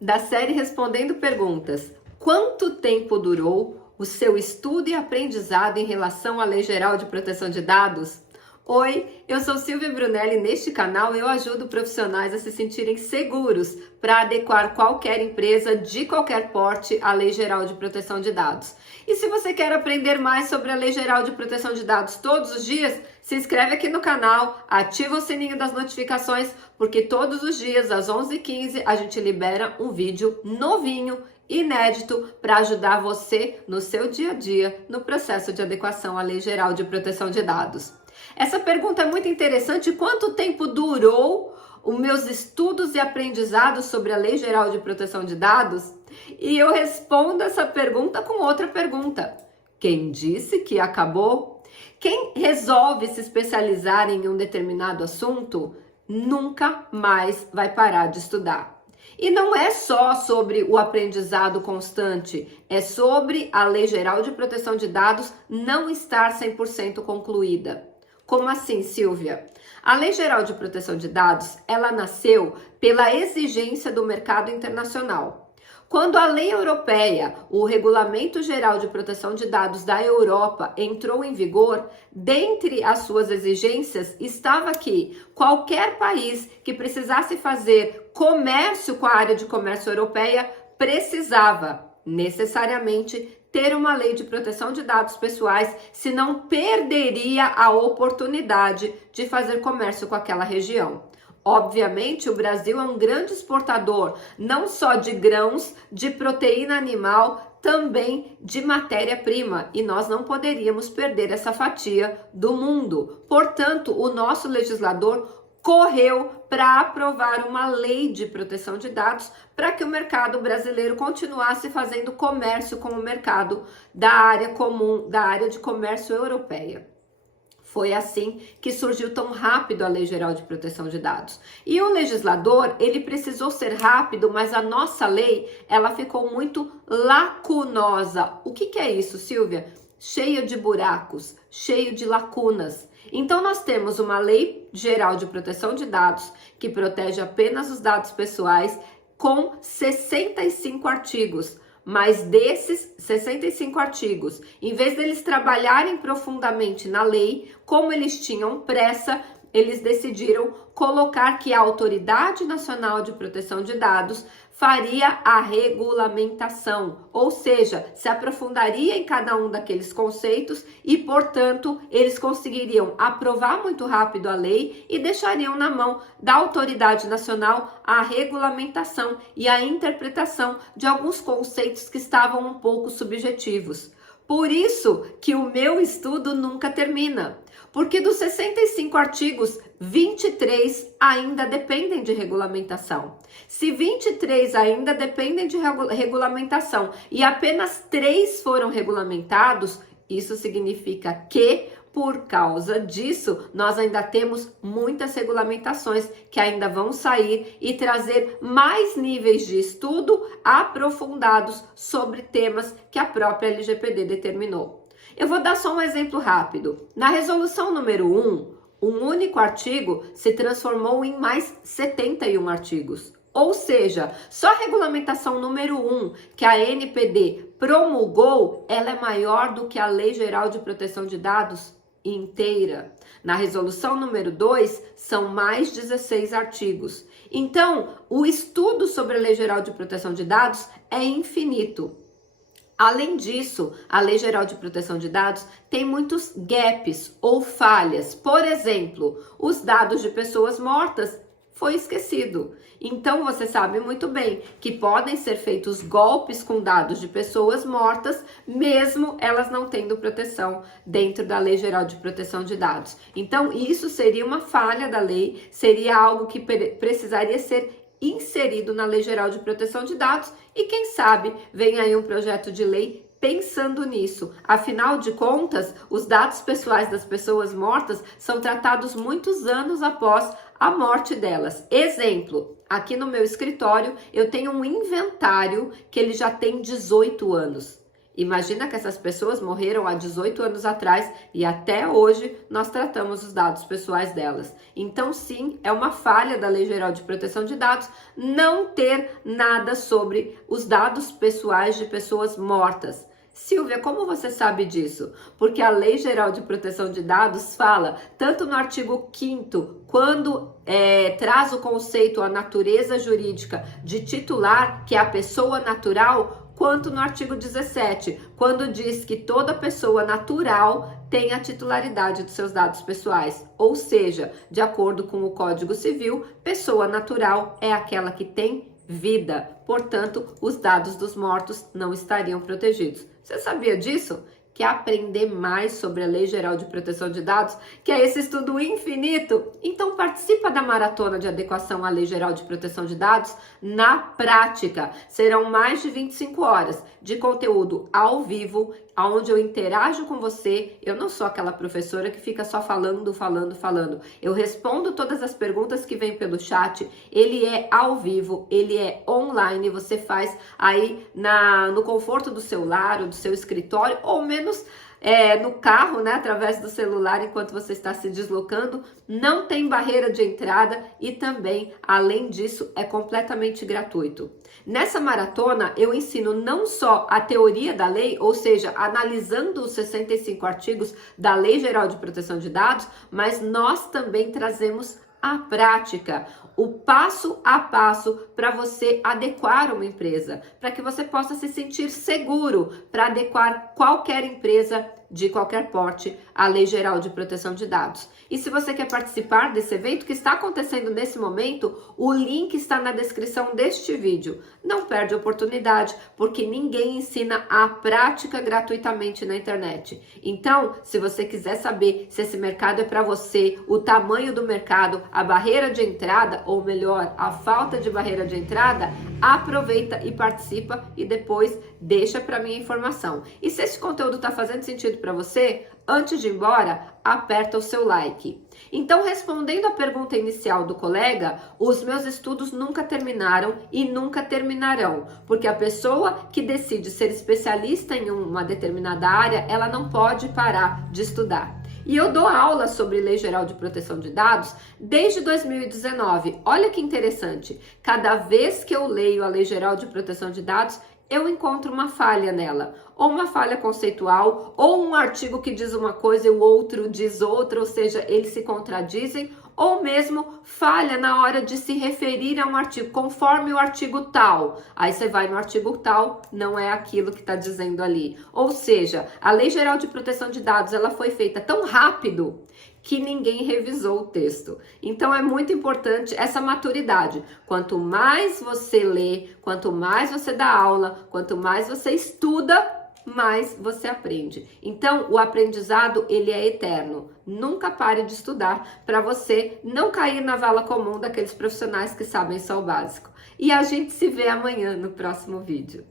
da série Respondendo Perguntas. Quanto tempo durou o seu estudo e aprendizado em relação à Lei Geral de Proteção de Dados? Oi, eu sou Silvia Brunelli e neste canal eu ajudo profissionais a se sentirem seguros para adequar qualquer empresa de qualquer porte à Lei Geral de Proteção de Dados. E se você quer aprender mais sobre a Lei Geral de Proteção de Dados todos os dias, se inscreve aqui no canal, ativa o sininho das notificações, porque todos os dias às 11h15 a gente libera um vídeo novinho, inédito, para ajudar você no seu dia a dia no processo de adequação à Lei Geral de Proteção de Dados. Essa pergunta é muito interessante. Quanto tempo durou os meus estudos e aprendizados sobre a Lei Geral de Proteção de Dados? E eu respondo essa pergunta com outra pergunta. Quem disse que acabou? Quem resolve se especializar em um determinado assunto nunca mais vai parar de estudar. E não é só sobre o aprendizado constante, é sobre a Lei Geral de Proteção de Dados não estar 100% concluída. Como assim, Silvia? A Lei Geral de Proteção de Dados, ela nasceu pela exigência do mercado internacional. Quando a lei europeia, o Regulamento Geral de Proteção de Dados da Europa, entrou em vigor, dentre as suas exigências estava que qualquer país que precisasse fazer comércio com a área de comércio europeia precisava necessariamente ter uma lei de proteção de dados pessoais, senão perderia a oportunidade de fazer comércio com aquela região. Obviamente, o Brasil é um grande exportador, não só de grãos, de proteína animal, também de matéria-prima, e nós não poderíamos perder essa fatia do mundo. Portanto, o nosso legislador correu para aprovar uma lei de proteção de dados para que o mercado brasileiro continuasse fazendo comércio com o mercado da área comum, da área de comércio europeia. Foi assim que surgiu tão rápido a Lei Geral de Proteção de Dados. E o legislador, ele precisou ser rápido, mas a nossa lei, ela ficou muito lacunosa. O que é isso, Silvia? Cheio de buracos, cheio de lacunas. Então, nós temos uma Lei Geral de Proteção de Dados que protege apenas os dados pessoais com 65 artigos. Mas desses 65 artigos, em vez deles trabalharem profundamente na lei, como eles tinham pressa, eles decidiram colocar que a Autoridade Nacional de Proteção de Dados faria a regulamentação, ou seja, se aprofundaria em cada um daqueles conceitos e, portanto, eles conseguiriam aprovar muito rápido a lei e deixariam na mão da Autoridade Nacional a regulamentação e a interpretação de alguns conceitos que estavam um pouco subjetivos. Por isso que o meu estudo nunca termina, porque dos 65 artigos, 23 ainda dependem de regulamentação. Se 23 ainda dependem de regulamentação e apenas 3 foram regulamentados, isso significa que, por causa disso, nós ainda temos muitas regulamentações que ainda vão sair e trazer mais níveis de estudo aprofundados sobre temas que a própria LGPD determinou. Eu vou dar só um exemplo rápido. Na resolução número 1, um único artigo se transformou em mais 71 artigos. Ou seja, só a regulamentação número 1 que a NPD promulgou, ela é maior do que a Lei Geral de Proteção de Dados inteira. Na resolução número 2, são mais 16 artigos. Então, o estudo sobre a Lei Geral de Proteção de Dados é infinito. Além disso, a Lei Geral de Proteção de Dados tem muitos gaps ou falhas. Por exemplo, os dados de pessoas mortas foi esquecido. Então, você sabe muito bem que podem ser feitos golpes com dados de pessoas mortas, mesmo elas não tendo proteção dentro da Lei Geral de Proteção de Dados. Então, isso seria uma falha da lei, seria algo que precisaria ser inserido na Lei Geral de Proteção de Dados e quem sabe vem aí um projeto de lei pensando nisso. Afinal de contas, os dados pessoais das pessoas mortas são tratados muitos anos após a morte delas. Exemplo, aqui no meu escritório eu tenho um inventário que ele já tem 18 anos. Imagina que essas pessoas morreram há 18 anos atrás e até hoje nós tratamos os dados pessoais delas. Então, sim, é uma falha da Lei Geral de Proteção de Dados não ter nada sobre os dados pessoais de pessoas mortas. Silvia, como você sabe disso? Porque a Lei Geral de Proteção de Dados fala, tanto no artigo 5º, quando traz o conceito, a natureza jurídica de titular, que é a pessoa natural, quanto no artigo 17, quando diz que toda pessoa natural tem a titularidade dos seus dados pessoais. Ou seja, de acordo com o Código Civil, pessoa natural é aquela que tem vida. Portanto, os dados dos mortos não estariam protegidos. Você sabia disso? Quer aprender mais sobre a Lei Geral de Proteção de Dados? Quer esse estudo infinito? Então participa da maratona de adequação à Lei Geral de Proteção de Dados na prática. Serão mais de 25 horas de conteúdo ao vivo, onde eu interajo com você. Eu não sou aquela professora que fica só falando. Eu respondo todas as perguntas que vêm pelo chat. Ele é ao vivo, ele é online. Você faz aí no conforto do seu lar ou do seu escritório, ou menos no carro, né, através do celular, enquanto você está se deslocando. Não tem barreira de entrada e também, além disso, é completamente gratuito. Nessa maratona, eu ensino não só a teoria da lei, ou seja, analisando os 65 artigos da Lei Geral de Proteção de Dados, mas nós também trazemos a prática, o passo a passo para você adequar uma empresa, para que você possa se sentir seguro para adequar qualquer empresa de qualquer porte à Lei Geral de Proteção de Dados. E se você quer participar desse evento que está acontecendo nesse momento, o link está na descrição deste vídeo. Não perde a oportunidade, porque ninguém ensina a prática gratuitamente na internet. Então, se você quiser saber se esse mercado é para você, o tamanho do mercado, a barreira de entrada, ou melhor, a falta de barreira de entrada, aproveita e participa e depois deixa para mim a informação. E se esse conteúdo está fazendo sentido para você, antes de ir embora, aperta o seu like. Então, respondendo à pergunta inicial do colega, os meus estudos nunca terminaram e nunca terminarão, porque a pessoa que decide ser especialista em uma determinada área, ela não pode parar de estudar. E eu dou aula sobre Lei Geral de Proteção de Dados desde 2019. Olha que interessante. Cada vez que eu leio a Lei Geral de Proteção de Dados, eu encontro uma falha nela, ou uma falha conceitual, ou um artigo que diz uma coisa e o outro diz outra, ou seja, eles se contradizem, ou mesmo falha na hora de se referir a um artigo, conforme o artigo tal. Aí você vai no artigo tal, não é aquilo que está dizendo ali. Ou seja, a Lei Geral de Proteção de Dados, ela foi feita tão rápido que ninguém revisou o texto. Então é muito importante essa maturidade. Quanto mais você lê, quanto mais você dá aula, quanto mais você estuda, mais você aprende. Então, o aprendizado, ele é eterno. Nunca pare de estudar para você não cair na vala comum daqueles profissionais que sabem só o básico. E a gente se vê amanhã no próximo vídeo.